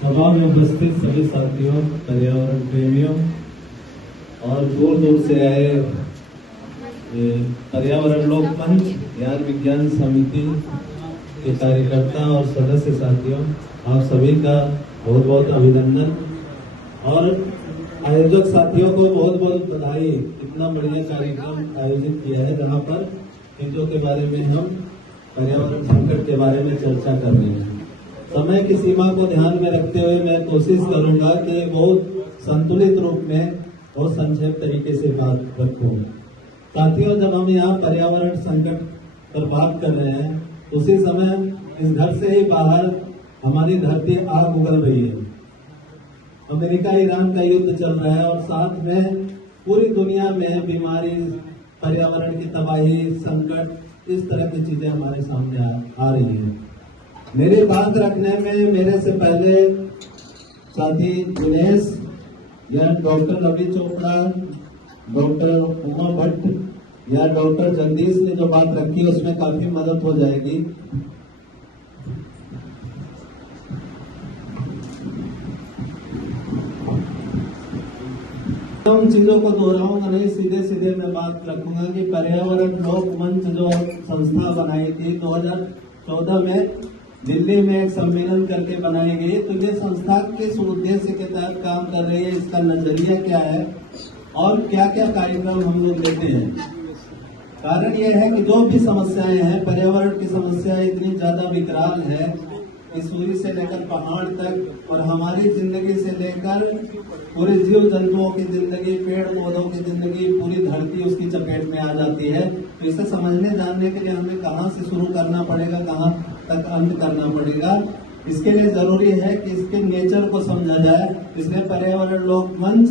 सभा में उपस्थित सभी साथियों, पर्यावरण प्रेमियों और दूर दूर से आए पर्यावरण लोक मंच ज्ञान विज्ञान समिति के कार्यकर्ता और सदस्य साथियों, आप सभी का बहुत बहुत अभिनंदन और आयोजक साथियों को बहुत बहुत बधाई। इतना बढ़िया कार्यक्रम आयोजित किया है जहाँ पर चीजों के बारे में हम पर्यावरण संकट के बारे में चर्चा कर रहे हैं। समय की सीमा को ध्यान में रखते हुए मैं कोशिश करूंगा कि बहुत संतुलित रूप में और संक्षेप तरीके से बात रखूं। साथियों, जब हम यहाँ पर्यावरण संकट पर बात कर रहे हैं, उसी समय इस घर से ही बाहर हमारी धरती आग उगल रही है। अमेरिका ईरान का युद्ध चल रहा है और साथ में पूरी दुनिया में बीमारी, पर्यावरण की तबाही, संकट, इस तरह की चीजें हमारे सामने आ रही हैं। मेरी बात रखने में मेरे से पहले साथी दिनेश या डॉक्टर रवि चोपड़ा, डॉक्टर उमा भट्ट या डॉक्टर जगदीश ने जो बात रखी उसमें काफी मदद हो जाएगी। उन चीजों को दोहराऊंगा नहीं, सीधे सीधे मैं बात रखूंगा कि पर्यावरण लोक मंच जो संस्था बनाई थी 2014 में दिल्ली में एक सम्मेलन करके बनाई गई, तो ये संस्था किस उद्देश्य के तहत काम कर रही है, इसका नजरिया क्या है और क्या क्या कार्यक्रम हम लोग लेते हैं। कारण यह है कि जो भी समस्याएं हैं, पर्यावरण की समस्या इतनी ज्यादा विकराल है कि सूर्य से लेकर पहाड़ तक और हमारी जिंदगी से लेकर पूरे जीव जंतुओं की जिंदगी, पेड़ पौधों की जिंदगी, पूरी धरती उसकी चपेट में आ जाती है। तो इसे समझने जानने के लिए हमें कहाँ से शुरू करना पड़ेगा, कहाँ तक अंत करना पड़ेगा, इसके लिए जरूरी है कि इसके नेचर को समझा जाए। इसलिए पर्यावरण लोक मंच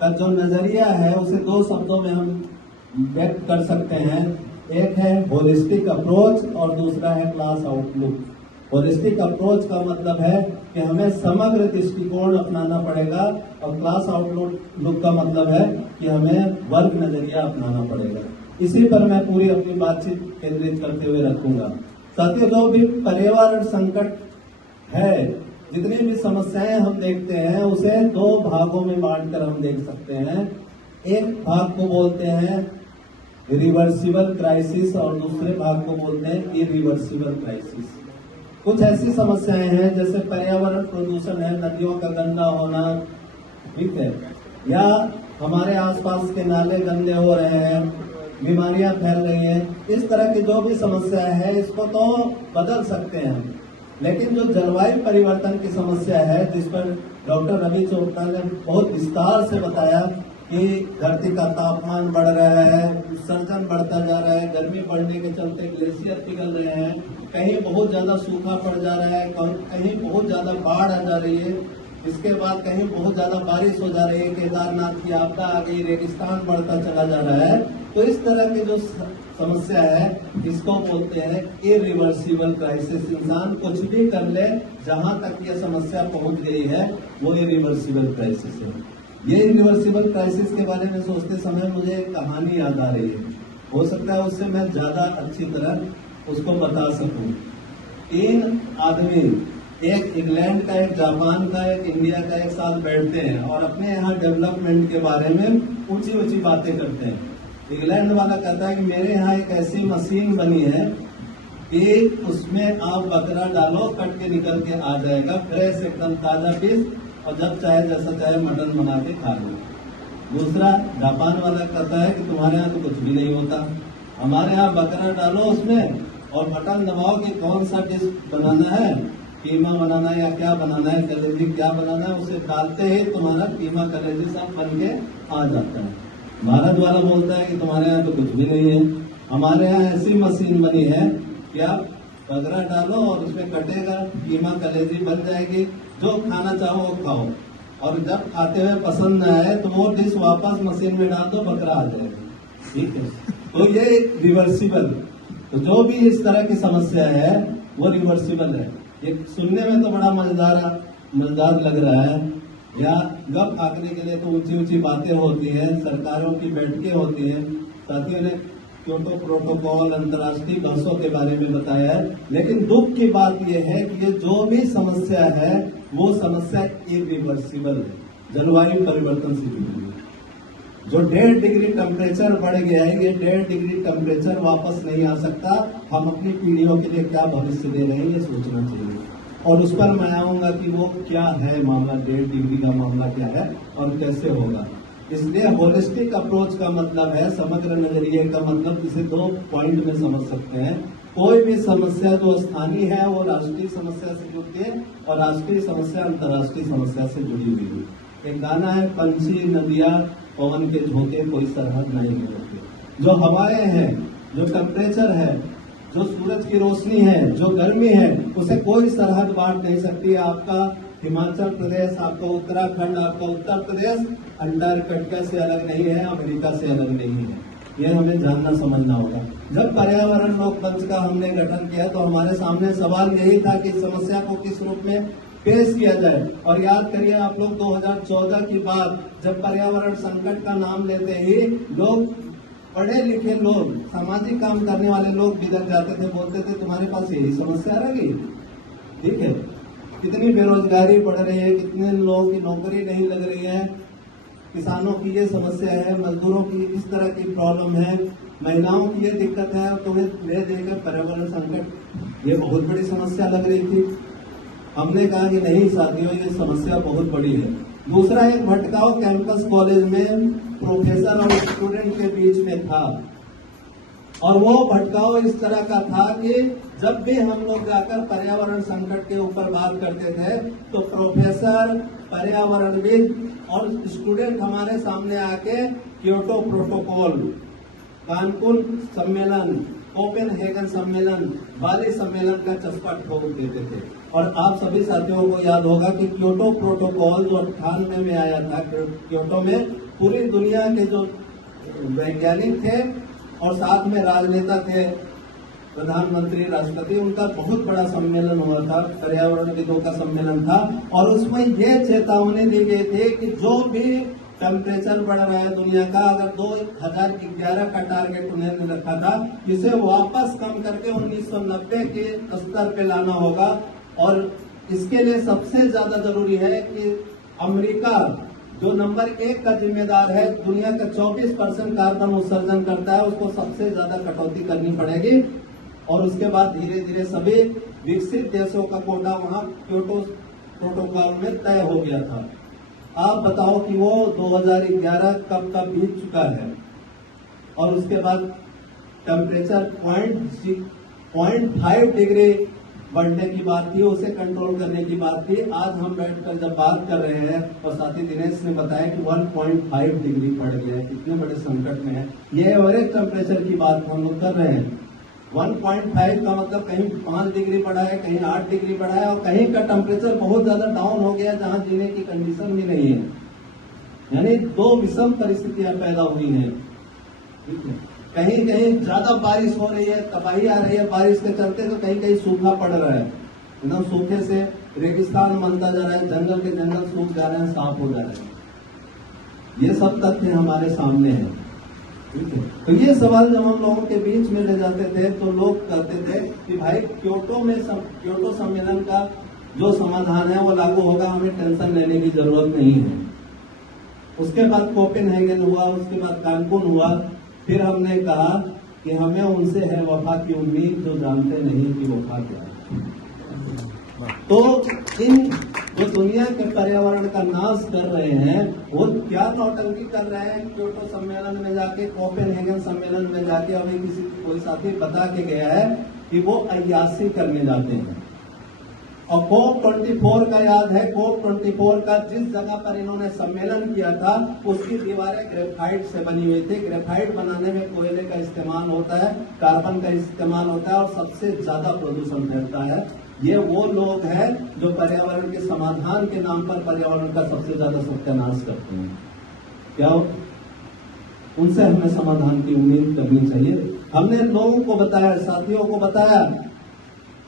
का जो नजरिया है उसे दो शब्दों में हम व्यक्त कर सकते हैं। एक है होलिस्टिक अप्रोच और दूसरा है क्लास आउटलुक। होलिस्टिक अप्रोच का मतलब है कि हमें समग्र दृष्टिकोण अपनाना पड़ेगा और क्लास आउटलुक का मतलब है कि हमें वर्ग नजरिया अपनाना पड़ेगा। इसी पर मैं पूरी अपनी बातचीत केंद्रित करते हुए रखूंगा। साथियों, जो भी पर्यावरण संकट है, जितनी भी समस्याएं हम देखते हैं उसे दो भागों में बांटकर हम देख सकते हैं। एक भाग को बोलते हैं रिवर्सिबल क्राइसिस और दूसरे भाग को बोलते हैं इरिवर्सिबल क्राइसिस। कुछ ऐसी समस्याएं हैं जैसे पर्यावरण प्रदूषण है, नदियों का गंदा होना, ठीक है, या हमारे आसपास के नाले गंदे हो रहे हैं, बीमारियां फैल रही हैं। इस तरह की जो भी समस्या है इसको तो बदल सकते हैं हम, लेकिन जो जलवायु परिवर्तन की समस्या है जिस पर डॉक्टर रवि चोपड़ा ने बहुत विस्तार से बताया कि धरती का तापमान बढ़ रहा है, उत्सर्जन बढ़ता जा रहा है, गर्मी बढ़ने के चलते ग्लेशियर पिघल रहे हैं, कहीं बहुत ज्यादा सूखा पड़ जा रहा है, कहीं बहुत ज्यादा बाढ़ आ जा रही है, इसके बाद कहीं बहुत ज्यादा बारिश हो जा रही है, केदारनाथ की आपदा आ गई, रेगिस्तान बढ़ता चला जा रहा है। तो इस तरह की जो समस्या है इसको बोलते हैं इरिवर्सिबल क्राइसिस। इंसान कुछ भी कर ले, जहां तक ये समस्या पहुंच गई है वो इरिवर्सिबल क्राइसिस है। ये इरिवर्सिबल क्राइसिस के बारे में सोचते समय मुझे एक कहानी याद आ रही है। हो सकता है उससे मैं ज्यादा अच्छी तरह उसको बता सकूं। 3 आदमी, एक इंग्लैंड का, एक जापान का, एक इंडिया का, एक साथ बैठते हैं और अपने यहाँ डेवलपमेंट के बारे में ऊंची ऊंची बातें करते हैं। इंग्लैंड वाला कहता है कि मेरे यहाँ एक ऐसी मशीन बनी है कि उसमें आप बकरा डालो, कट के निकल के आ जाएगा, फ्रेश एकदम ताजा पीस, और जब चाहे जैसा चाहे मटन बना के खा लो। दूसरा जापान वाला कहता है कि तुम्हारे यहाँ तो कुछ भी नहीं होता, हमारे यहाँ बकरा डालो उसमें और बटन दबाओ कि कौन सा डिश बनाना है, कीमा बनाना है या क्या बनाना है, कलेजी क्या बनाना है, उसे डालते ही तुम्हारा कीमा कलेजी सब बन के आ जाता है। भारत वाला बोलता है कि तुम्हारे यहाँ तो कुछ भी नहीं है, हमारे यहाँ ऐसी मशीन बनी है कि आप बकरा डालो और उसमें कटेगा, कीमा कलेजी बन जाएगी, जो खाना चाहो वो खाओ, और जब खाते हुए पसंद न आए तो वो डिश वापस मशीन में डाल दो, बकरा आ जाएगा। ठीक है, तो ये रिवर्सिबल। तो जो भी इस तरह की समस्या है वो रिवर्सिबल है। ये सुनने में तो बड़ा मजेदार लग रहा है, या गप आंकने के लिए तो ऊंची ऊंची बातें होती है, सरकारों की बैठकें होती है। साथियों ने क्योटो प्रोटोकॉल, अंतर्राष्ट्रीय बहसों के बारे में बताया है, लेकिन दुख की बात यह है कि ये जो भी समस्या है वो समस्या इरिवर्सिबल है, जलवायु परिवर्तन से जुड़ी है। जो 1.5 डिग्री टेम्परेचर बढ़ गया है, ये 1.5 डिग्री टेम्परेचर वापस नहीं आ सकता। हम अपनी पीढ़ियों के लिए क्या भविष्य दे रहे हैं ये सोचना चाहिए, और उस पर मैं आऊंगा कि वो क्या है मामला, 1.5 डिग्री का मामला क्या है और कैसे होगा। इसलिए होलिस्टिक अप्रोच का मतलब है, समग्र नजरिए का मतलब इसे 2 पॉइंट में समझ सकते हैं। कोई भी समस्या जो स्थानीय है वो राष्ट्रीय समस्या से जुड़ती है, और राष्ट्रीय समस्या अंतर्राष्ट्रीय समस्या से जुड़ी हुई है। एक गाना है, पंछी नदियां पवन के झोंके कोई सरहद नहीं होती। जो हवाएं हैं, जो टेम्परेचर है, जो सूरज की रोशनी है, जो गर्मी है, उसे कोई सरहद बांट नहीं सकती। आपका हिमाचल प्रदेश, आपका उत्तराखंड, आपका उत्तर प्रदेश अंटार्कटिका से अलग नहीं है, अमेरिका से अलग नहीं है। ये हमें जानना समझना होगा। जब पर्यावरण लोक मंच का हमने गठन किया तो हमारे सामने सवाल यही था कि समस्या को किस रूप में पेश किया जाए। और याद करिए आप लोग, 2014 की बात, जब पर्यावरण संकट का नाम लेते ही लोग, पढ़े लिखे लोग, सामाजिक काम करने वाले लोग बिगड़ जाते थे, बोलते थे तुम्हारे पास यही समस्या रहेगी। ठीक है, कितनी बेरोजगारी बढ़ रही है, कितने लोगों की नौकरी नहीं लग रही है, किसानों की ये समस्या है, मजदूरों की इस तरह की प्रॉब्लम है, महिलाओं की ये दिक्कत है, और तुम्हें ले देकर पर्यावरण संकट ये बहुत बड़ी समस्या लग रही थी। हमने कहा कि नहीं साथियों, ये समस्या बहुत बड़ी है। दूसरा, एक भटकाव कैंपस कॉलेज में प्रोफेसर और स्टूडेंट के बीच में था, और वो भटकाव इस तरह का था कि जब भी हम लोग जाकर पर्यावरण संकट के ऊपर बात करते थे तो प्रोफेसर, पर्यावरणविद और स्टूडेंट हमारे सामने आके क्योटो प्रोटोकॉल, कानकुन सम्मेलन, कोपेनहेगन सम्मेलन, बाली सम्मेलन का चस्पा ठोक देते थे। और आप सभी साथियों को याद होगा कि क्योटो प्रोटोकॉल जो 98 में आया था, क्योटो में पूरी दुनिया के जो वैज्ञानिक थे और साथ में राजनेता थे, प्रधानमंत्री, राष्ट्रपति, उनका बहुत बड़ा सम्मेलन हुआ था, पर्यावरणविदों का सम्मेलन था। और उसमें ये चेतावनी दी गई थी कि जो भी टेम्परेचर बढ़ रहा है दुनिया का, अगर 2011 का टारगेट उन्होंने रखा था, इसे वापस कम करके 1990 के स्तर पे लाना होगा। और इसके लिए सबसे ज्यादा जरूरी है कि अमेरिका, जो नंबर 1 का जिम्मेदार है, दुनिया का 24% कार्बन उत्सर्जन करता है, उसको सबसे ज्यादा कटौती करनी पड़ेगी। और उसके बाद धीरे धीरे सभी विकसित देशों का कोटा वहां क्योटो प्रोटोकॉल में तय हो गया था। आप बताओ कि वो 2011 कब का बीत चुका है, और उसके बाद टेम्परेचर 0.5 डिग्री बढ़ने की बात थी, उसे कंट्रोल करने की बात थी। आज हम बैठकर जब बात कर रहे हैं, और साथी दिनेश ने बताया कि 1.5 डिग्री बढ़ गया है, कितने बड़े संकट में है। ये एवरेज टेम्परेचर की बात हम लोग कर रहे हैं। 1.5 का मतलब कहीं 5 डिग्री बढ़ा है, कहीं 8 डिग्री बढ़ा है, और कहीं का टेम्परेचर बहुत ज्यादा डाउन हो गया जहां जीने की कंडीशन भी नहीं है। यानी 2 विषम परिस्थितियां पैदा हुई हैं। ठीक है, कहीं कहीं ज्यादा बारिश हो रही है, तबाही आ रही है बारिश के चलते, तो कहीं कहीं सूखा पड़ रहा है, एकदम सूखे से रेगिस्तान बनता जा रहा है, जंगल के जंगल सूख जा रहे हैं, साफ हो जा रहे हैं। ये सब तथ्य हमारे सामने हैं। ठीक है, तो ये सवाल जब हम लोगों के बीच में ले जाते थे तो लोग कहते थे कि भाई क्योटो सम्मेलन का जो समाधान है वो लागू होगा, हमें टेंशन लेने की जरूरत नहीं है। उसके बाद कोपेनहेगन हुआ, उसके बाद कानकुन हुआ। फिर हमने कहा कि हमें उनसे है वफा की उम्मीद जो जानते नहीं कि वफा क्या है। तो इन जो दुनिया के पर्यावरण का नाश कर रहे हैं वो क्या नौटंकी कर रहे हैं, क्योटो सम्मेलन में जाके, कोपेनहेगन सम्मेलन में जाके। अभी किसी कोई साथी बता के गया है कि वो अय्यासी करने जाते हैं। और COP24 का याद है, COP24 का जिस जगह पर इन्होंने सम्मेलन किया था उसकी दीवारें ग्रेफाइट से बनी हुई थी। ग्रेफाइट बनाने में कोयले का इस्तेमाल होता है, कार्बन का इस्तेमाल होता है, और सबसे ज्यादा प्रदूषण फैलता है। ये वो लोग हैं जो पर्यावरण के समाधान के नाम पर पर्यावरण का सबसे ज्यादा सत्यानाश करते हैं। क्या उनसे हमें समाधान की उम्मीद करनी चाहिए। हमने लोगों को बताया, साथियों को बताया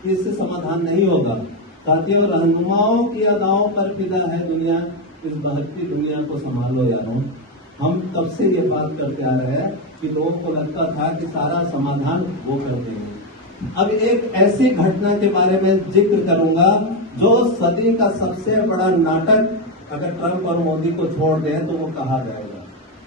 कि इससे समाधान नहीं होगा। साथियों, रहनुमाओं की अदाओं पर फिदा है दुनिया, इस बहती दुनिया को संभालो यारों। हम तब से ये बात करते आ रहे हैं कि लोगों को लगता था कि सारा समाधान वो कर देंगे। अब एक ऐसी घटना के बारे में जिक्र करूंगा जो सदी का सबसे बड़ा नाटक अगर ट्रंप और मोदी को छोड़ दें तो वो कहा जाएगा,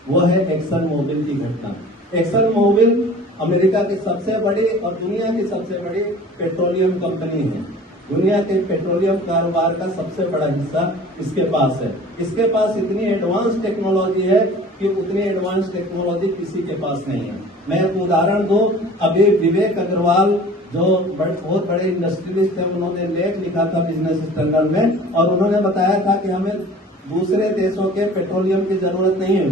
वो है एक्सन मोबिल की घटना। एक्सन मोबिल अमेरिका की सबसे बड़ी और दुनिया की सबसे बड़ी पेट्रोलियम कंपनी है। दुनिया के पेट्रोलियम कारोबार का सबसे बड़ा हिस्सा इसके पास है। इसके पास इतनी एडवांस टेक्नोलॉजी है कि उतनी एडवांस टेक्नोलॉजी किसी के पास नहीं है। मैं एक उदाहरण दूं, अभी विवेक अग्रवाल जो बहुत बड़े इंडस्ट्रियलिस्ट हैं, उन्होंने लेख लिखा था बिजनेस स्टैंडर्ड में और उन्होंने बताया था कि हमें दूसरे देशों के पेट्रोलियम की जरूरत नहीं है।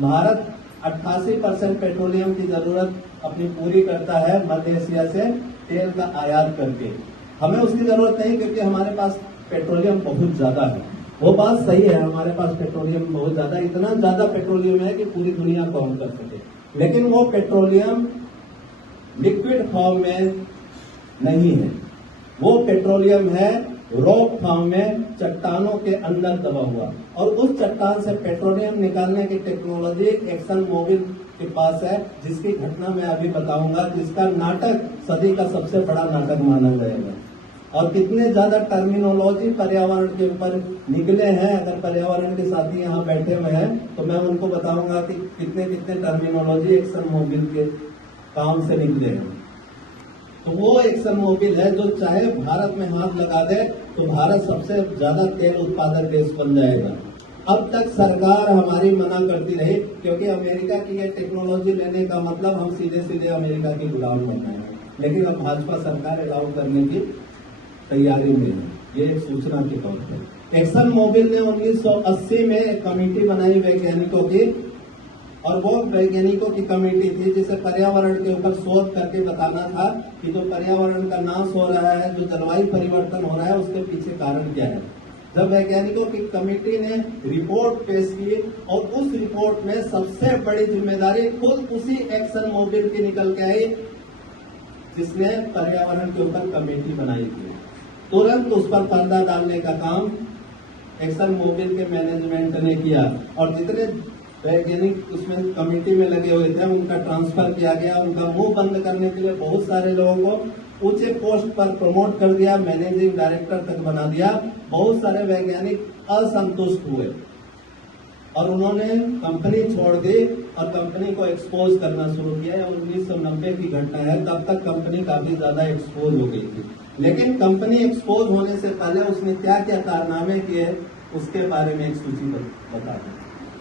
भारत 88% पेट्रोलियम की जरूरत अपनी पूरी करता है मध्य एशिया से तेल का आयात करके। हमें उसकी जरूरत नहीं क्योंकि हमारे पास पेट्रोलियम बहुत ज्यादा है। वो बात सही है, हमारे पास पेट्रोलियम बहुत ज्यादा, इतना ज्यादा पेट्रोलियम है कि पूरी दुनिया को हम कर सके। लेकिन वो पेट्रोलियम लिक्विड फॉर्म में नहीं है, वो पेट्रोलियम है रॉक फॉर्म में, चट्टानों के अंदर दबा हुआ। और उस चट्टान से पेट्रोलियम निकालने की टेक्नोलॉजी एक्सन मोबिल के पास है, जिसकी घटना मैं अभी बताऊंगा, जिसका नाटक सदी का सबसे बड़ा नाटक माना जाएगा। और कितने ज्यादा टर्मिनोलॉजी पर्यावरण के ऊपर निकले हैं। अगर पर्यावरण के साथी यहाँ बैठे हुए हैं तो मैं उनको बताऊंगा कि कितने कितने टर्मिनोलॉजी एक्सन मोबिल के काम से निकले हैं। तो वो एक्सन मोबिल है जो चाहे भारत में हाथ लगा दे तो भारत सबसे ज्यादा तेल उत्पादक देश बन जाएगा। अब तक सरकार हमारी मना करती रही क्योंकि अमेरिका की ये टेक्नोलॉजी लेने का मतलब हम सीधे सीधे अमेरिका के गुलाम बनना है। लेकिन अब भाजपा सरकार अलाउ करने की तैयारी में है। ये एक सूचना के तौर पर एक्सन मोबिल ने 1980 में एक कमेटी बनाई वैज्ञानिकों की, और वो वैज्ञानिकों की कमेटी थी जिसे पर्यावरण के ऊपर शोध करके बताना था कि जो पर्यावरण का नाश हो रहा है, जो जलवायु परिवर्तन हो रहा है, उसके पीछे कारण क्या है। जब वैज्ञानिकों की कमेटी ने रिपोर्ट पेश की और उस रिपोर्ट में सबसे बड़ी जिम्मेदारी खुद उसी एक्सन मोबिल की निकल के आई जिसने पर्यावरण के ऊपर कमेटी बनाई थी। तुरंत उस पर पर्दा डालने का काम एक्सन मोबिल के मैनेजमेंट ने किया और जितने वैज्ञानिक उसमें कमेटी में लगे हुए थे उनका ट्रांसफर किया गया। उनका मुंह बंद करने के लिए बहुत सारे लोगों को ऊंचे पोस्ट पर प्रमोट कर दिया, मैनेजिंग डायरेक्टर तक बना दिया। बहुत सारे वैज्ञानिक असंतुष्ट हुए और उन्होंने कंपनी छोड़ दी और कंपनी को एक्सपोज करना शुरू किया। 1990 की घटना है, तब तक कंपनी काफी ज्यादा एक्सपोज हो गई थी। लेकिन कंपनी एक्सपोज होने से पहले उसने क्या क्या कारनामे किए उसके बारे में एक सूची बता दें।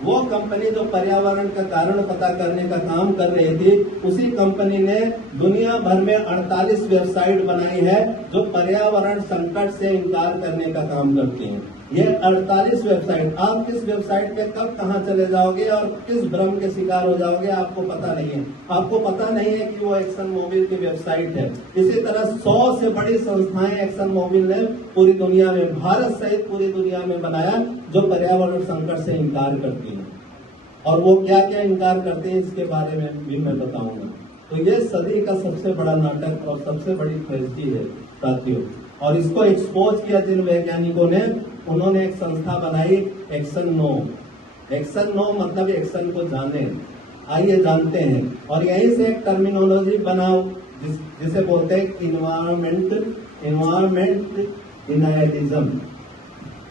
वो कंपनी जो पर्यावरण का कारण पता करने का काम कर रही थी, उसी कंपनी ने दुनिया भर में 48 वेबसाइट बनाई है जो पर्यावरण संकट से इनकार करने का काम करती हैं। ये 48 वेबसाइट, आप किस वेबसाइट पे कब कहां चले जाओगे और किस भ्रम के शिकार हो जाओगे आपको पता नहीं है। आपको पता नहीं है कि वो एक्सन मोबिल की वेबसाइट है। इसी तरह 100 से बड़ी संस्थाएं एक्सन मोबिल ने पूरी दुनिया में, भारत सहित पूरी दुनिया में बनाया जो पर्यावरण संकट से इनकार करती है। और वो क्या क्या इनकार करते हैं इसके बारे में भी मैं बताऊंगा। तो ये सदी का सबसे बड़ा नाटक और सबसे बड़ी ट्रेजेडी है साथियों। और इसको एक्सपोज किया जिन वैज्ञानिकों ने, उन्होंने एक संस्था बनाई एक्सन नो। एक्सन नो मतलब एक्सन को जाने, आइए जानते हैं। और यहीं से एक टर्मिनोलॉजी बनाओ जिसे बोलते हैं इन्वायरमेंट डिनायलिज्म,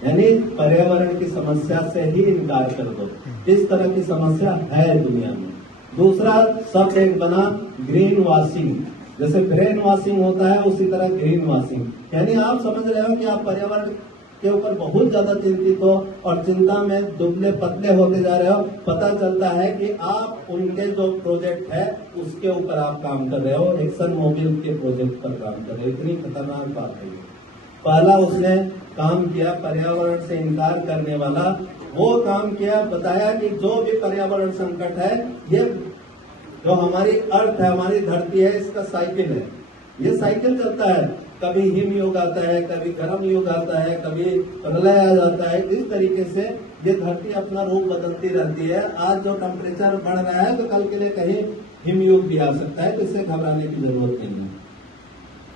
यानी पर्यावरण की समस्या से ही इनकार कर दो। इस तरह की समस्या है दुनिया में। दूसरा शब्द एक बना ग्रीन वॉशिंग। जैसे ब्रेन वॉशिंग होता है उसी तरह ग्रीन वॉशिंग, यानी आप समझ रहे हो कि आप पर्यावरण के ऊपर बहुत ज्यादा चिंतित हो और चिंता में दुबले पतले होते जा रहे हो। पता चलता है कि आप उनके जो प्रोजेक्ट है उसके ऊपर आप काम कर रहे हो, एक्सन मोबिल के प्रोजेक्ट पर काम कर रहे हो। इतनी खतरनाक बात है। पहला उसने काम किया पर्यावरण से इनकार करने वाला, वो काम किया, बताया कि जो भी पर्यावरण संकट है, ये जो हमारी अर्थ है, हमारी धरती है, इसका साइकिल है। ये साइकिल चलता है, कभी हिम युग आता है, कभी गर्म युग आता है, कभी प्रलय आ जाता है। इस तरीके से ये धरती अपना रूप बदलती रहती है। आज जो टेम्परेचर बढ़ रहा है तो कल के लिए कहीं हिम युग भी आ सकता है, तो इससे घबराने की जरूरत नहीं है।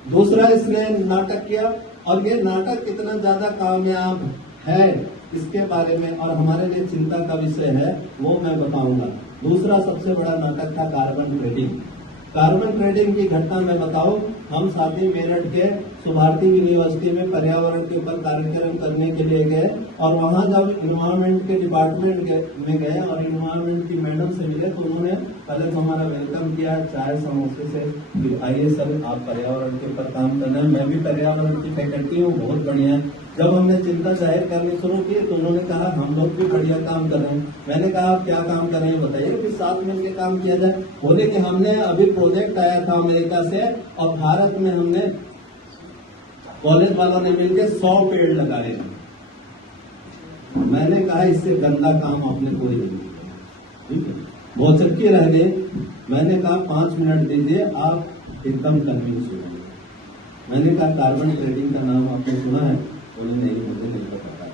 दूसरा इसने नाटक किया और ये नाटक कितना ज्यादा कामयाब है इसके बारे में और हमारे लिए चिंता का विषय है वो मैं बताऊंगा। दूसरा सबसे बड़ा नाटक था कार्बन ट्रेडिंग। कार्बन ट्रेडिंग की घटना मैं बताऊं, हम साथी मेरठ के सुभारती यूनिवर्सिटी में पर्यावरण के ऊपर कार्यक्रम करने के लिए गए और वहां जब इन्वायरमेंट के डिपार्टमेंट में गए और इन्वायरमेंट की मैडम से मिले तो उन्होंने पहले तो हमारा वेलकम किया चाय समोसे से कि आइए सर आप पर्यावरण के ऊपर काम कर रहे हैं, मैं भी पर्यावरण की फैकल्टी हूँ, बहुत बढ़िया है। जब हमने चिंता जाहिर करनी शुरू की तो उन्होंने कहा हम लोग भी बढ़िया काम कर रहे हैं। मैंने कहा आप क्या काम कर रहे हैं बताइए, फिर साथ मिलकर काम किया जाए। बोले कि हमने अभी प्रोजेक्ट आया था अमेरिका से और भारत में हमने कॉलेज वालों ने मिलकर 100 पेड़ लगाए हैं। मैंने कहा इससे गंदा काम आपने कोई नहीं किया, ठीक है। बहुत चक्की रह गए। मैंने कहा 5 मिनट दीजिए, आप एकदम कन्विंस हो गए। मैंने कहा कार्बन ट्रेडिंग का नाम आपने सुना है? बोले नहीं, मुझे नहीं पता।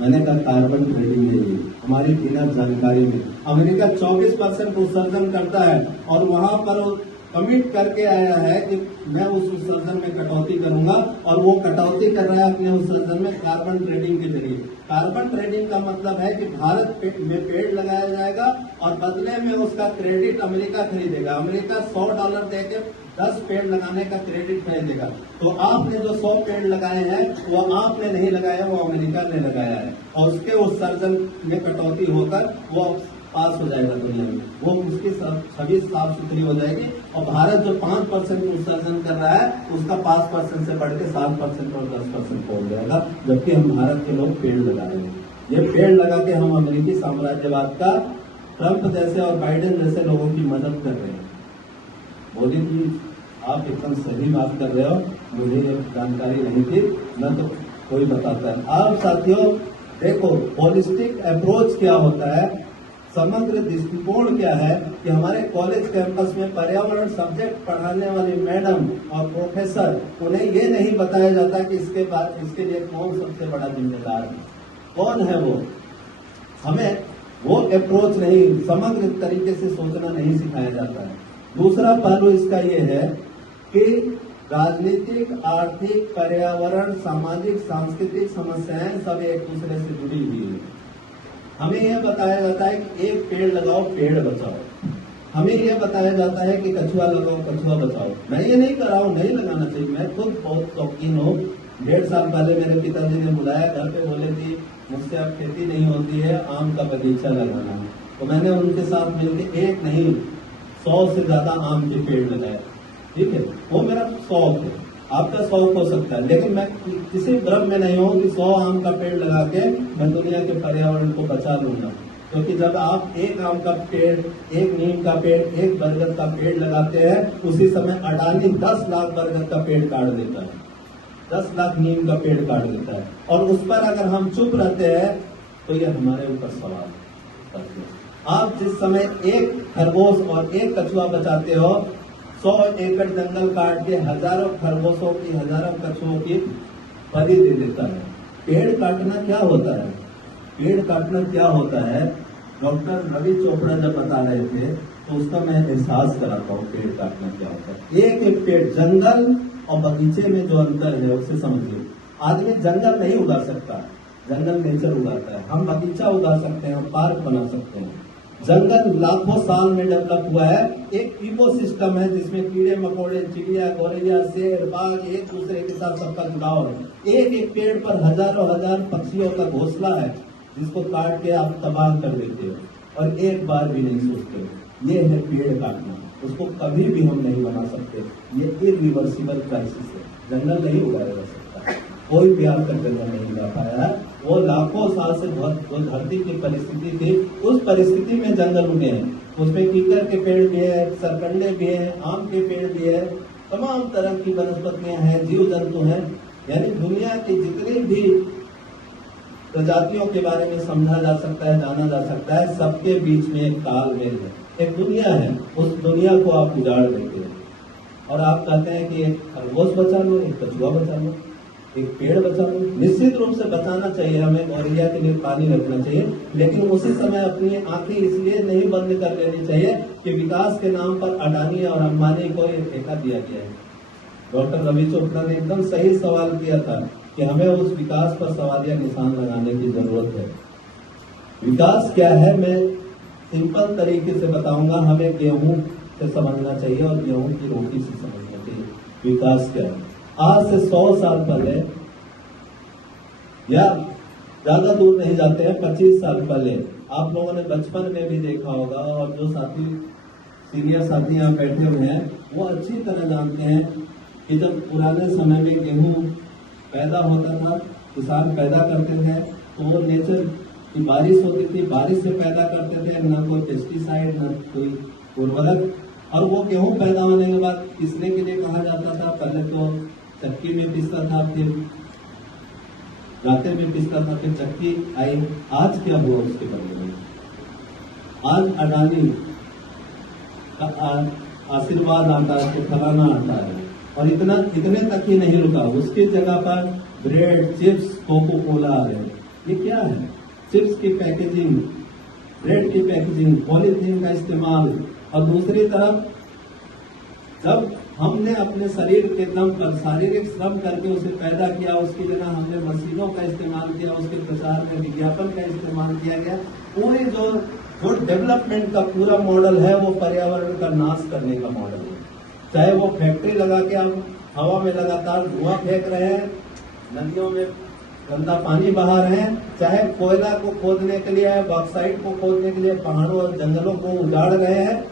मैंने कहा कार्बन ट्रेडिंग है ये हमारी बिना जानकारी में। अमेरिका 24% उत्सर्जन करता है और वहां पर कमिट करके आया है कि मैं उस उत्सर्जन में कटौती करूंगा और वो कटौती कर रहा है अपने उत्सर्जन में कार्बन ट्रेडिंग के जरिए। कार्बन ट्रेडिंग का मतलब है कि भारत में पेड़ लगाया जाएगा और बदले में उसका क्रेडिट अमेरिका खरीदेगा। अमेरिका $100 देके 10 पेड़ लगाने का क्रेडिट खरीदेगा। तो आपने जो 100 पेड़ लगाए हैं वो आपने नहीं लगाया, वो अमेरिका ने लगाया है और उसके उत्सर्जन में कटौती होकर वो पास हो जाएगा दुनिया में, वो उसकी छवि साफ सुथरी हो जाएगी। और भारत जो 5% उत्सर्जन कर रहा है उसका 5% से बढ़ के 7% और 10% पहुंच जाएगा, जबकि हम भारत के लोग पेड़ लगा रहे हैं। ये पेड़ लगा के हम अमेरिकी साम्राज्यवाद का, ट्रंप जैसे और बाइडेन जैसे लोगों की मदद कर रहे हैं। मोदी जी आप एकदम सही बात कर रहे हो, मुझे ये जानकारी नहीं थी, न तो कोई बताता है। आप साथियों देखो होलिस्टिक अप्रोच क्या होता है, समग्र दृष्टिकोण क्या है कि हमारे कॉलेज कैंपस में पर्यावरण सब्जेक्ट पढ़ाने वाले मैडम और प्रोफेसर, उन्हें ये नहीं बताया जाता कि इसके लिए कौन सबसे बड़ा जिम्मेदार है, कौन है वो। हमें वो अप्रोच नहीं, समग्र तरीके से सोचना नहीं सिखाया जाता है। दूसरा पहलू इसका ये है कि राजनीतिक, आर्थिक, पर्यावरण, सामाजिक, सांस्कृतिक समस्याएं सब एक दूसरे से जुड़ी हुई है। हमें यह बताया जाता है कि एक पेड़ लगाओ, पेड़ बचाओ। हमें यह बताया जाता है कि कछुआ लगाओ, कछुआ बचाओ। मैं ये नहीं कर रहा हूँ, नहीं लगाना चाहिए, मैं खुद बहुत शौकीन हूँ। 1.5 साल पहले मेरे पिताजी ने बुलाया घर पे, बोले कि मुझसे अब खेती नहीं होती है, आम का बगीचा लगाना है। तो मैंने उनके साथ मिलकर एक नहीं 100 से ज्यादा आम के पेड़ लगाए, ठीक है। वो मेरा शौक है, आपका शौक हो सकता है, लेकिन मैं किसी भ्रम में नहीं हूं कि 100 आम का पेड़ लगा के मैं दुनिया के पर्यावरण को बचा लूंगा। क्योंकि जब आप एक आम का पेड़, एक नीम का पेड़, एक बरगद का पेड़ लगाते हैं, उसी समय अडानी 10 लाख बरगद का पेड़ काट देता है, 10 लाख नीम का पेड़ काट देता है। और उस पर अगर हम चुप रहते हैं तो यह हमारे ऊपर सवाल है। आप जिस समय एक खरगोश और एक कछुआ बचाते हो, 100 एकड़ जंगल काट के हजारों खरगोशों की, हजारों कछुओं की बलि दे देता है। पेड़ काटना क्या होता है? पेड़ काटना क्या होता है? डॉक्टर रवि चोपड़ा जब बता रहे थे तो उसका मैं एहसास कराता हूँ पेड़ काटना क्या होता है। एक एक पेड़, जंगल और बगीचे में जो अंतर है उसे समझिए। आदमी जंगल नहीं उगा सकता, जंगल नेचर उगाता है। हम बगीचा उगा सकते हैं, पार्क बना सकते हैं। जंगल लाखों साल में डेवलप हुआ है, एक इकोसिस्टम है जिसमें कीड़े मकोड़े, चिड़िया, गौरैया, शेर, बाघ एक दूसरे के साथ सबका जुड़ाव है। एक एक पेड़ पर हजारों हजार पक्षियों का घोंसला है जिसको काट के आप तबाह कर देते हो और एक बार भी नहीं सोचते हो। ये है पेड़ काटना, उसको कभी भी हम नहीं बना सकते। ये इरिवर्सिबल क्राइसिस है, जंगल नहीं उगाया जा सकता, कोई भी आज तक जंगल नहीं उगा पाया है। वो लाखों साल से जो धरती की परिस्थिति थी, उस परिस्थिति में जंगल उगे हैं। उसमें कीकर के पेड़ भी है, सरकंडे भी है, आम के पेड़ भी है, तमाम तरह की वनस्पतियां हैं, जीव जंतु हैं। यानी दुनिया की जितनी भी प्रजातियों के बारे में समझा जा सकता है, जाना जा सकता है, सबके बीच में एक तालमेल है, एक दुनिया है। उस दुनिया को आप उजाड़ देते हैं और आप कहते हैं कि एक खरगोश बचा लो, एक कछुआ बचा लो, एक पेड़ बचा लो। निश्चित रूप से बचाना चाहिए, हमें गौरैया के लिए पानी रखना चाहिए, लेकिन उसी समय अपनी आंखें इसलिए नहीं बंद कर लेनी चाहिए कि विकास के नाम पर अडानी और अंबानी को ये ठेका दिया गया है। डॉक्टर रवि चोपड़ा ने एकदम सही सवाल किया था कि हमें उस विकास पर सवालिया निशान लगाने की जरूरत है। विकास क्या है? मैं सिंपल तरीके से बताऊंगा। हमें गेहूं से समझना चाहिए और गेहूं की रोटी से समझना चाहिए विकास क्या है। आज से 100 साल पहले, या ज्यादा दूर नहीं जाते हैं, 25 साल पहले आप लोगों ने बचपन में भी देखा होगा, और जो साथी सीनियर साथी यहाँ बैठे हुए हैं वो अच्छी तरह जानते हैं कि जब पुराने समय में गेहूं पैदा होता था, किसान पैदा करते थे, तो वो नेचर की बारिश होती थी, बारिश से पैदा करते थे, न कोई पेस्टिसाइड न कोई उर्वरक। और वो गेहूं पैदा होने के बाद पिसने के लिए कहा जाता था, पहले तो चक्की में पिसता था, फिर राते में पिसता था, फिर चक्की आई। आज क्या हुआ उसके बदले में? आज अडानी का आशीर्वाद आता है, तो फलाना आता है, और इतने तक ही नहीं रुका, उसकी जगह पर ब्रेड, चिप्स, कोको कोला आ रहे हैं। ये क्या है? चिप्स की पैकेजिंग, ब्रेड की पैकेजिंग, पॉलीथीन का इस्तेमाल। और दूसरी तरफ जब हमने अपने शरीर के दम पर शारीरिक श्रम करके उसे पैदा किया, उसकी जगह हमने मशीनों का इस्तेमाल किया, उसके प्रचार में विज्ञापन का इस्तेमाल किया गया। पूरे जो डेवलपमेंट का पूरा मॉडल है वो पर्यावरण का नाश करने का मॉडल है। चाहे वो फैक्ट्री लगा के आप हवा में लगातार धुआं फेंक रहे हैं, नदियों में गंदा पानी बहा रहे हैं, चाहे कोयला को खोदने के लिए, बॉक्साइट को खोदने के लिए पहाड़ों और जंगलों को उजाड़ रहे हैं,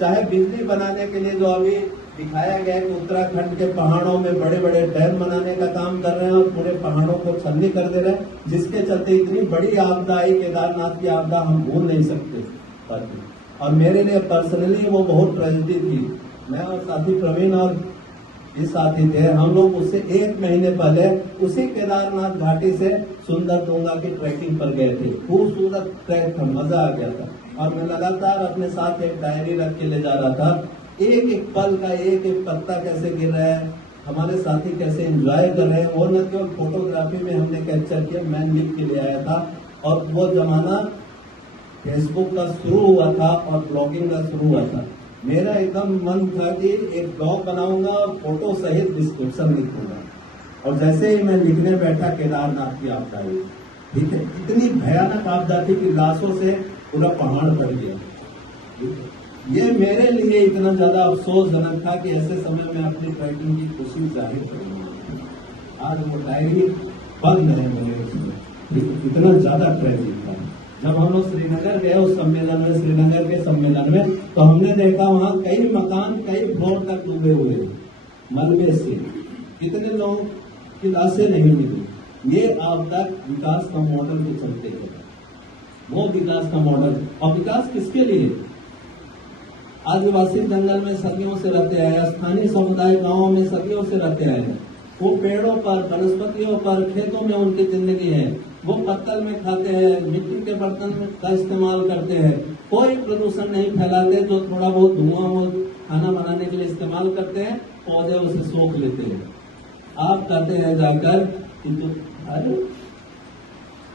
चाहे बिजली बनाने के लिए जो अभी दिखाया गया कि उत्तराखंड के पहाड़ों में बड़े बड़े डैम बनाने का काम कर रहे हैं और पूरे पहाड़ों को छलनी कर दे रहे हैं, जिसके चलते इतनी बड़ी आपदा आई, केदारनाथ की आपदा हम भूल नहीं सकते। और मेरे लिए पर्सनली वो बहुत ट्रेजेडी थी। मैं और साथी प्रवीण और ये साथी थे, हम लोग उससे 1 महीने पहले उसी केदारनाथ घाटी से सुंदरदुंगा की ट्रैकिंग पर गए थे। खूबसूरत ट्रैक था, मजा आ गया था। और मैं लगातार अपने साथ एक डायरी रख के ले जा रहा था, एक एक पल का एक एक पत्ता कैसे गिर रहा है, हमारे साथी कैसे एंजॉय कर रहे हैं। और न केवल फोटोग्राफी में हमने कैप्चर किया, मैं लिख के ले आया था। और वो जमाना फेसबुक का शुरू हुआ था और ब्लॉगिंग का शुरू हुआ था। मेरा एकदम मन था कि एक ब्लॉग बनाऊंगा और फोटो सहित डिस्क्रिप्शन लिखूंगा। और जैसे ही मैं लिखने बैठा, केदारनाथ की आपदा आई। ठीक है, इतनी भयानक आपदा थी कि लाशों से पूरा पहाड़ भर गया। ये मेरे लिए इतना ज्यादा अफसोसजनक था कि ऐसे समय में अपनी ट्रैकिंग की खुशी जाहिर करूंगा। आज वो डायरी बंद है मेरे उसमें, इतना ज्यादा ट्रैजिक था। जब हम लोग श्रीनगर गए उस सम्मेलन में, श्रीनगर के सम्मेलन में, तो हमने देखा वहां कई मकान कई फ्लोर तक डूबे हुए मलबे से, कितने लोगों की लाशें नहीं मिली। ये आपदा विकास का मॉडल के चलते है, वो विकास का मॉडल। और विकास किसके लिए? आदिवासी जंगल में सदियों से रहते आए, स्थानीय समुदाय गांवों में सदियों से रहते आए, वो पेड़ों पर, वनस्पतियों पर, खेतों में उनकी जिंदगी है। वो पत्तल में खाते हैं, मिट्टी के बर्तन का इस्तेमाल करते हैं, कोई प्रदूषण नहीं फैलाते। जो थोड़ा बहुत धुआं वो खाना बनाने के लिए इस्तेमाल करते हैं, पौधे उसे सोख लेते हैं। आप कहते हैं जाकर कि तो अरे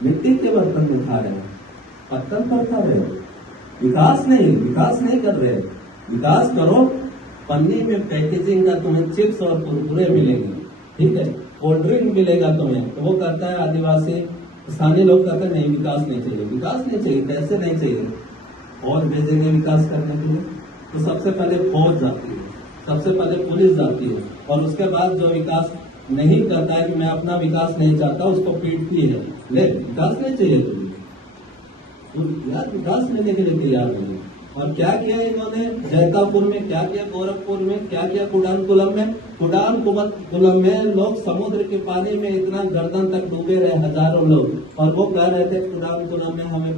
मिट्टी के बर्तन में खा रहे हैं, पत्तल पर खा रहे हो। विकास नहीं कर रहे। विकास करो, पन्नी में पैकेजिंग का तुम्हें चिप्स और कुरकुरे मिलेंगे, ठीक है, कोल्ड ड्रिंक मिलेगा तुम्हें। तो वो कहता है आदिवासी, स्थानीय लोग कहते हैं नहीं, विकास नहीं चाहिए, विकास नहीं चाहिए, पैसे नहीं चाहिए। और भेजेंगे विकास करने के लिए तो सबसे पहले फौज जाती है, सबसे पहले पुलिस जाती है, और उसके बाद जो विकास नहीं करता है कि मैं अपना विकास नहीं चाहता, उसको पीटती है। ले, विकास नहीं चाहिए तुम्हें, तो यार विकास लेने के लिए तैयार नहीं। और क्या किया इन्होंने जैतापुर में, क्या किया गोरखपुर में, क्या किया कुडानकुलम में। कुडानकुलम में लोग समुद्र के पानी में इतना गर्दन तक डूबे रहे, हजारों लोग, और वो कह रहे थे कुडानकुलम में हमें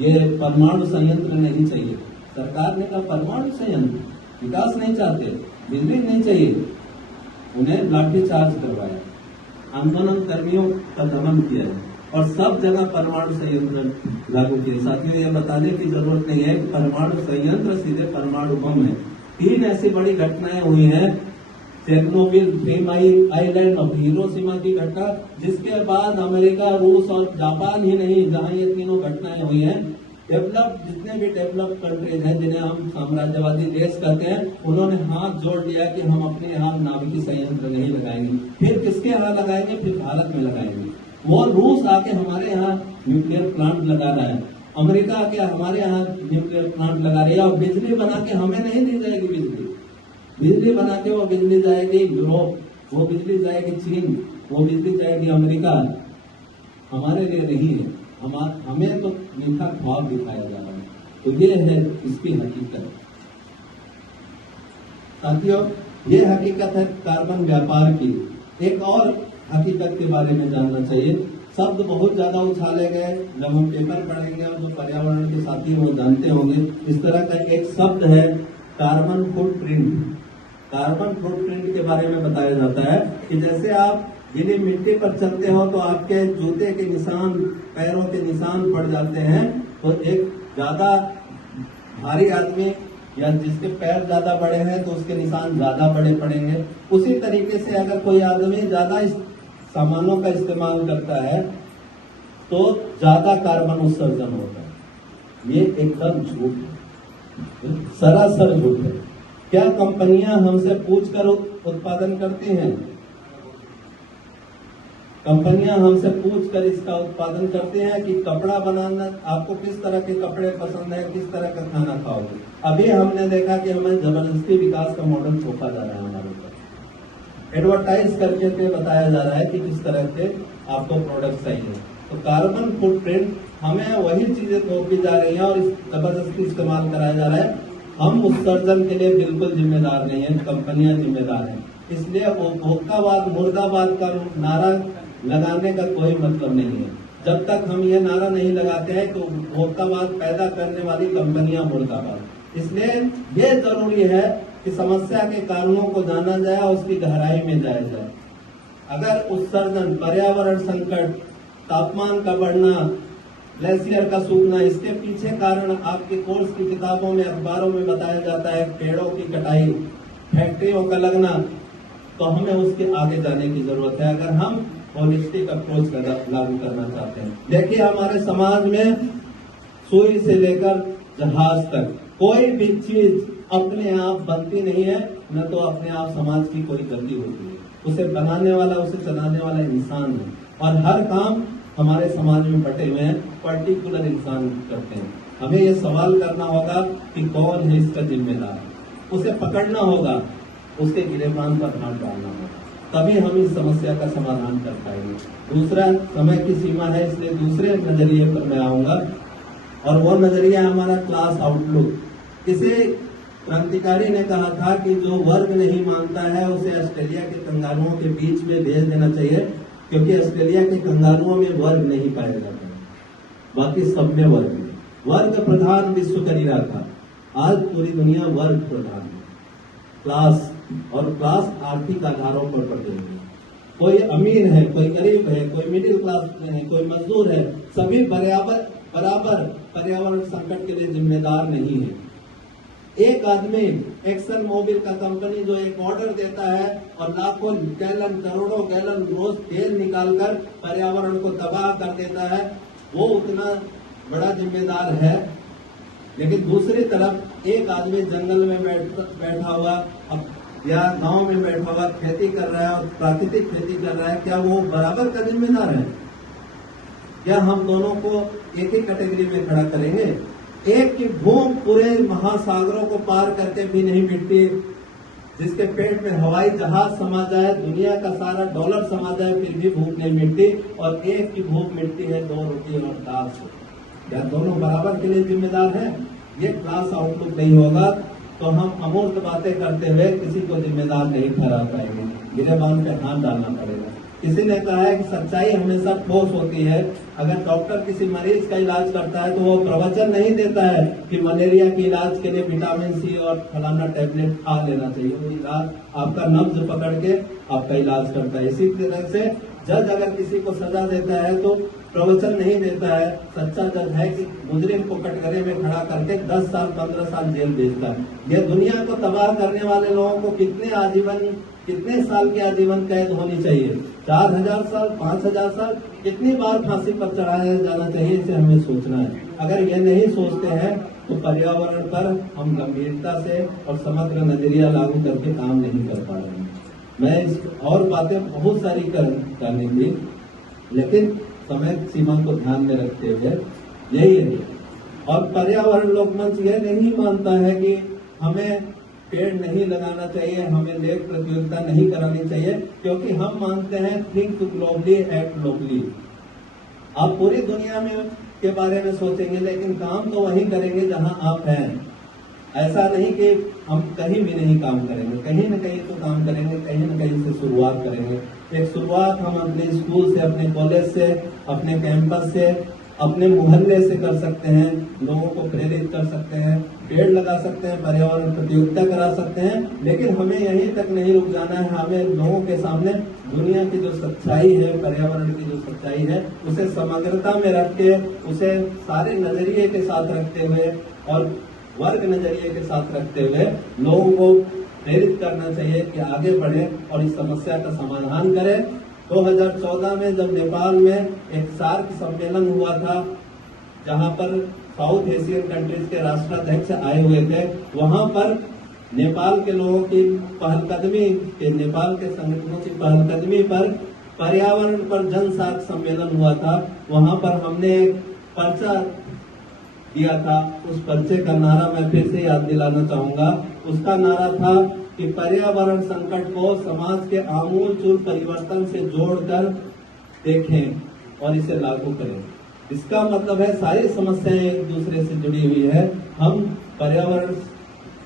ये परमाणु संयंत्र नहीं चाहिए। सरकार ने कहा परमाणु संयंत्र, विकास नहीं चाहते, बिजली नहीं चाहिए, उन्हें लाठीचार्ज करवाया, आंदोलन कर्मियों का दमन किया है, और सब जगह परमाणु संयंत्र लागू किए। साथियों, ये बताने की जरूरत नहीं है कि परमाणु संयंत्र सीधे परमाणु बम है। 3 ऐसी बड़ी घटनाएं हुई हैं, चेरनोबिल, 3 माइल आइलैंड और हिरोशिमा की घटना, जिसके बाद अमेरिका, रूस और जापान ही नहीं, जहां ये तीनों घटनाएं हुई हैं, जितने भी डेवलप कंट्रीज हैं जिन्हें हम साम्राज्यवादी देश कहते हैं, उन्होंने हाथ जोड़ लिया कि हम अपने यहाँ नाभिकीय संयंत्र नहीं लगाएंगे। फिर किसके यहाँ लगाएंगे? फिर भारत में लगाएंगे। वो रूस आके हमारे यहाँ न्यूक्लियर प्लांट लगा रहा है। अमेरिका के हमारे यहाँ न्यूक्लियर प्लांट लगा रही है और बिजली बना के हमें नहीं दी जाएगी। बिजली बना के वो बिजली जाएगी यूरोप, वो बिजली जाएगी चीन, वो बिजली जाएगी अमेरिका। हमारे लिए नहीं है, हमें तो मीठा ख्वाब दिखाया जा रहा है। तो ये है इसकी हकीकत। साथियों, ये हकीकत है कार्बन व्यापार की। एक और हकीकत के बारे में जानना चाहिए। शब्द बहुत ज्यादा उछाले गए, जब हम पेपर पढ़ेंगे और जो पर्यावरण के साथी वो जानते होंगे, इस तरह का एक शब्द है कार्बन फुटप्रिंट। कार्बन फुटप्रिंट के बारे में बताया जाता है कि जैसे आप गीली मिट्टी पर चलते हो तो आपके जूते के निशान, पैरों के निशान पड़ जाते हैं। तो एक ज्यादा भारी आदमी या जिसके पैर ज्यादा बड़े हैं तो उसके निशान ज्यादा बड़े पड़ेंगे। उसी तरीके से अगर कोई आदमी ज्यादा सामानों का इस्तेमाल करता है तो ज्यादा कार्बन उत्सर्जन होता है। ये एकदम झूठ है, सरासर झूठ है। क्या कंपनियां हमसे पूछकर उत्पादन करती हैं? कंपनियां हमसे पूछकर इसका उत्पादन करते हैं कि कपड़ा बनाना, आपको किस तरह के कपड़े पसंद है, किस तरह का खाना खाओगे। अभी हमने देखा कि हमें जबरदस्ती विकास का मॉडल थोपा जा रहा है हमारे ऊपर। एडवर्टाइज करके पे बताया जा रहा है कि किस तरह के आपको प्रोडक्ट चाहिए। तो कार्बन फुटप्रिंट हमें वही चीजें थोपी जा रही है और जबरदस्ती इस्तेमाल कराया जा रहा है। हम उत्सर्जन के लिए बिल्कुल जिम्मेदार नहीं है, कंपनियां जिम्मेदार हैं। इसलिए उपभोक्तावाद मुर्दाबाद का नारा लगाने का कोई मतलब नहीं है। जब तक हम ये नारा नहीं लगाते हैं तो उपभोक्तावाद पैदा करने वाली कंपनियां मुर्दाबाद। इसलिए ये जरूरी है कि समस्या के कारणों को जाना जाए और उसकी गहराई में जाया जाए। अगर उत्सर्जन, पर्यावरण संकट, तापमान का बढ़ना, ग्लेशियर का सूखना, इसके पीछे कारण आपके कोर्स की किताबों में, अखबारों में बताया जाता है पेड़ों की कटाई, फैक्ट्रियों का लगना, तो हमें उसके आगे जाने की जरूरत है अगर हम होलिस्टिक अप्रोच लागू करना चाहते हैं। देखिए, हमारे समाज में सुई से लेकर जहाज तक कोई भी चीज अपने आप बनती नहीं है, न तो अपने आप समाज की कोई गति होती है। उसे बनाने वाला, उसे चलाने वाला इंसान है। और हर काम हमारे समाज में बटे हुए हैं, पर्टिकुलर इंसान करते हैं। हमें ये सवाल करना होगा कि कौन है इसका जिम्मेदार, उसे पकड़ना होगा, उसके गिरेबान पर हाथ डालना होगा, तभी हम इस समस्या का समाधान कर पाएंगे। दूसरा, समय की सीमा है, इसलिए दूसरे नजरिए पर मैं आऊंगा और वो नजरिया हमारा क्लास आउटलुक। किसी क्रांतिकारी ने कहा था कि जो वर्ग नहीं मानता है उसे ऑस्ट्रेलिया के कंगारुओं के बीच में भेज देना चाहिए, क्योंकि ऑस्ट्रेलिया के कंगारुओं में वर्ग नहीं पाया जाता, बाकी सब में वर्ग है। वर्ग प्रधान विश्व कर ही रहा था, आज पूरी दुनिया वर्ग प्रधान है। क्लास और क्लास आर्थिक आधारों पर बढ़ रही है। कोई अमीर है, कोई गरीब है, कोई मिडिल क्लास में है, कोई मजदूर है, सभी बराबर पर्यावरण संकट के लिए जिम्मेदार नहीं है। एक आदमी, एक्सन मोबिल का कंपनी जो एक ऑर्डर देता है और लाखों गैलन, करोड़ों गैलन रोज तेल निकालकर पर्यावरण को तबाह कर देता है, वो उतना बड़ा जिम्मेदार है। लेकिन दूसरी तरफ एक आदमी जंगल में बैठा हुआ या गांव में बैठा हुआ खेती कर रहा है और प्राकृतिक खेती कर रहा है, क्या वो बराबर का जिम्मेदार है? क्या हम दोनों को एक ही कैटेगरी में खड़ा करेंगे? एक की भूख पूरे महासागरों को पार करके भी नहीं मिटती, जिसके पेट में हवाई जहाज समा जाए, दुनिया का सारा डॉलर समा जाए, फिर भी भूख नहीं मिटती, और एक की भूख मिटती है 2 रोटी और दाल से। क्या दोनों बराबर के लिए जिम्मेदार हैं? ये क्लास आउटलुक नहीं होगा तो हम अमूर्त बातें करते हुए किसी को जिम्मेदार नहीं ठहरा पाएंगे, गिरेबान पे हाथ डालना पड़ेगा। किसी ने कहा है कि सच्चाई हमेशा ठोस होती है। अगर डॉक्टर किसी मरीज का इलाज करता है तो वो प्रवचन नहीं देता है कि मलेरिया के इलाज के लिए विटामिन सी और फलाना टैबलेट खा लेना चाहिए। वो इलाज आपका नब्ज पकड़ के आपका इलाज करता है। इसी तरह से जज अगर किसी को सजा देता है तो प्रवचन नहीं देता है। सच्चा जज है कि मुजरिम को कटघरे में खड़ा करके 10 साल 15 साल जेल भेजता है। ये दुनिया को तबाह करने वाले लोगों को कितने साल की आजीवन कैद होनी चाहिए? 4000 साल, 5000 साल, कितनी बार फांसी पर चढ़ाया जाना चाहिए, इसे हमें सोचना है। अगर ये नहीं सोचते हैं तो पर्यावरण पर हम गंभीरता से और समग्र नजरिया लागू करके काम नहीं कर पा रहे हैं। मैं इस और बातें बहुत सारी करनी थी, लेकिन समय सीमा को ध्यान में रखते हुए यही है और पर्यावरण लोकमंच यह नहीं मानता है कि हमें पेड़ नहीं लगाना चाहिए, हमें लेख प्रतियोगिता नहीं करानी चाहिए, क्योंकि हम मानते हैं थिंक ग्लोबली एक्ट लोकली। आप पूरी दुनिया में के बारे में सोचेंगे, लेकिन काम तो वहीं करेंगे जहां आप हैं। ऐसा नहीं कि हम कहीं भी नहीं काम करेंगे, कहीं न कहीं तो काम करेंगे, कहीं न कहीं से शुरुआत करेंगे। एक शुरुआत हम अपने स्कूल से, अपने कॉलेज से, अपने कैंपस से, अपने मोहल्ले से कर सकते हैं, लोगों को प्रेरित कर सकते हैं, पेड़ लगा सकते हैं, पर्यावरण प्रतियोगिता करा सकते हैं। लेकिन हमें यहीं तक नहीं रुक जाना है, हमें लोगों के सामने दुनिया की जो सच्चाई है, पर्यावरण की जो सच्चाई है, उसे समग्रता में रख के, उसे सारे नजरिए के साथ रखते हुए और वर्ग नजरिए के साथ रखते हुए लोगों को प्रेरित करना चाहिए कि आगे बढ़े और इस समस्या का समाधान करें। 2014 में जब नेपाल में एक सार्क सम्मेलन हुआ था, जहां पर साउथ एशियन कंट्रीज के राष्ट्राध्यक्ष आए हुए थे, वहां पर नेपाल के लोगों की पहलकदमी के, नेपाल के संगठनों की पहलकदमी पर पर्यावरण पर जन सार्क सम्मेलन हुआ था। वहां पर हमने एक पर्चा दिया था। उस पर्चे का नारा मैं फिर से याद दिलाना चाहूंगा। उसका नारा था कि पर्यावरण संकट को समाज के आमूलचूल परिवर्तन से जोड़कर देखें और इसे लागू करें। इसका मतलब है सारी समस्याएं एक दूसरे से जुड़ी हुई है। हम पर्यावरण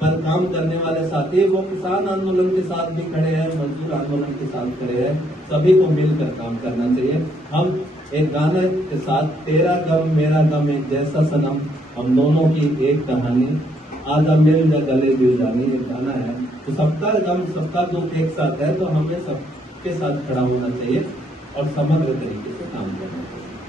पर काम करने वाले साथी, वो किसान आंदोलन के साथ भी खड़े हैं, मजदूर आंदोलन के साथ खड़े हैं, सभी को मिलकर काम करना चाहिए। हम एक गाने के साथ, तेरा गम मेरा गम एक जैसा सनम, हम दोनों की एक कहानी, आजा मिल जा गले दिल जानी, एक गाना है। तो सबका गम सबका दुख एक साथ है, तो हमें सबके साथ खड़ा होना चाहिए और समग्र तरीके से काम करना चाहिए।